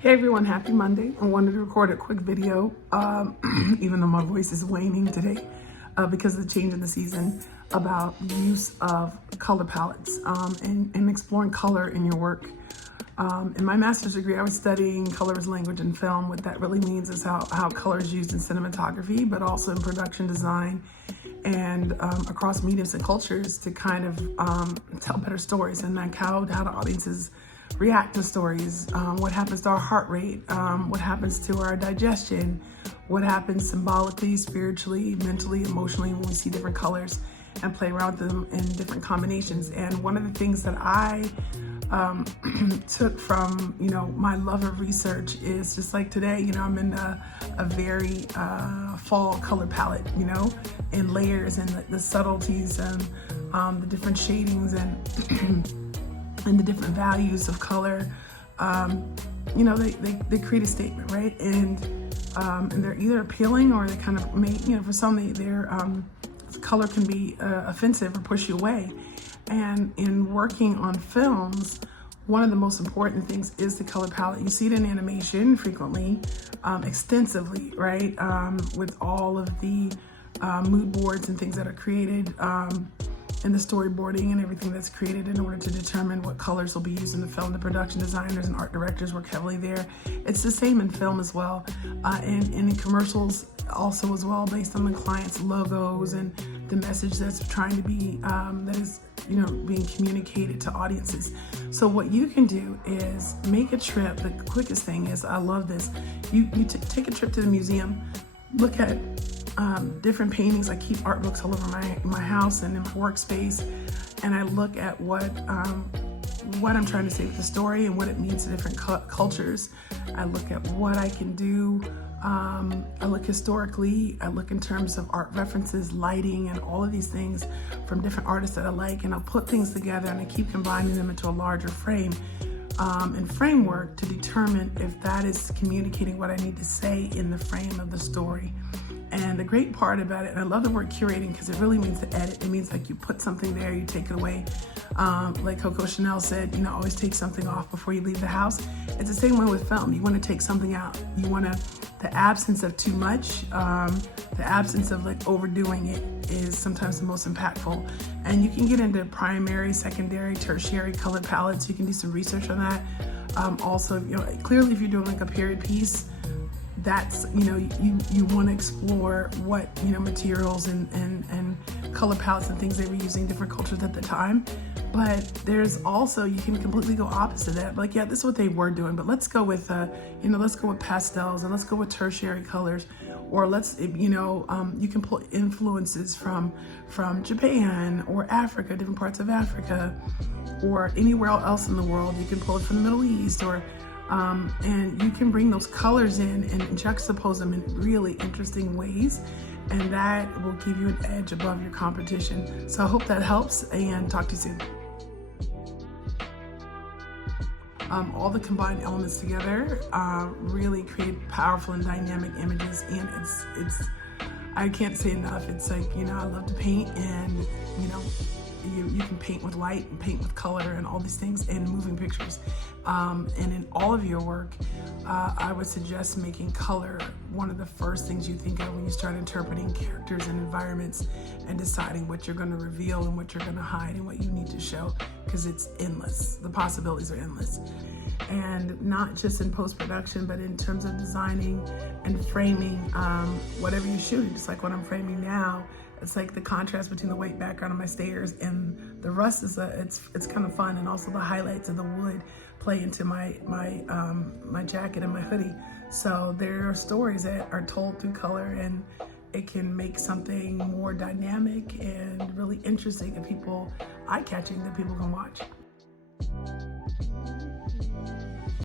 Hey everyone, happy Monday. I wanted to record a quick video, even though my voice is waning today because of the change in the season, about the use of color palettes and exploring color in your work. In my master's degree, I was studying color as language in film. What that really means is how color is used in cinematography, but also in production design and across mediums and cultures to kind of tell better stories, and like how the audiences react to stories, what happens to our heart rate, what happens to our digestion, what happens symbolically, spiritually, mentally, emotionally when we see different colors and play around with them in different combinations. And one of the things that I took from, my love of research is just like today, I'm in a very fall color palette, in layers and the subtleties and the different shadings and the different values of color. They create a statement, right? And they're either appealing or they kind of make, for some, their color can be offensive or push you away. And in working on films, one of the most important things is the color palette. You see it in animation frequently, extensively, right? With all of the mood boards and things that are created, and the storyboarding and everything that's created in order to determine what colors will be used in the film. The production designers and art directors work heavily there. It's the same in film as well, and in commercials also as well, based on the client's logos and the message that's trying to be, that is, being communicated to audiences. So what you can do is make a trip. The quickest thing is, I love this, you take a trip to the museum, look at different paintings. I keep art books all over my house and in my workspace, and I look at what I'm trying to say with the story and what it means to different cultures. I look at what I can do. I look historically. I look in terms of art references, lighting, and all of these things from different artists that I like, and I'll put things together and I keep combining them into a larger frame and framework to determine if that is communicating what I need to say in the frame of the story. And the great part about it, and I love the word curating because it really means to edit. It means like you put something there, you take it away. Like Coco Chanel said, always take something off before you leave the house. It's the same way with film. You want to take something out. You want the absence of too much, the absence of like overdoing it is sometimes the most impactful. And you can get into primary, secondary, tertiary color palettes. You can do some research on that. Also, clearly if you're doing like a period piece, that's, you want to explore what, materials and color palettes and things they were using in different cultures at the time. But there's also, you can completely go opposite of that. Like, yeah, this is what they were doing, but let's go with, let's go with pastels, and let's go with tertiary colors. Or let's, you can pull influences from Japan or Africa, different parts of Africa, or anywhere else in the world. You can pull it from the Middle East, or and you can bring those colors in and juxtapose them in really interesting ways, and that will give you an edge above your competition. So I hope that helps, and talk to you soon. All the combined elements together really create powerful and dynamic images, and it's I can't say enough. It's like, I love to paint, and you can paint with light and paint with color and all these things in moving pictures. And in all of your work, I would suggest making color one of the first things you think of when you start interpreting characters and environments and deciding what you're going to reveal and what you're going to hide and what you need to show, because it's endless. The possibilities are endless. And not just in post-production, but in terms of designing and framing whatever you're shooting. Just like what I'm framing now, it's like the contrast between the white background of my stairs and the rust is it's kind of fun, and also the highlights of the wood play into my jacket and my hoodie. So there are stories that are told through color, and it can make something more dynamic and really interesting and eye-catching that people can watch.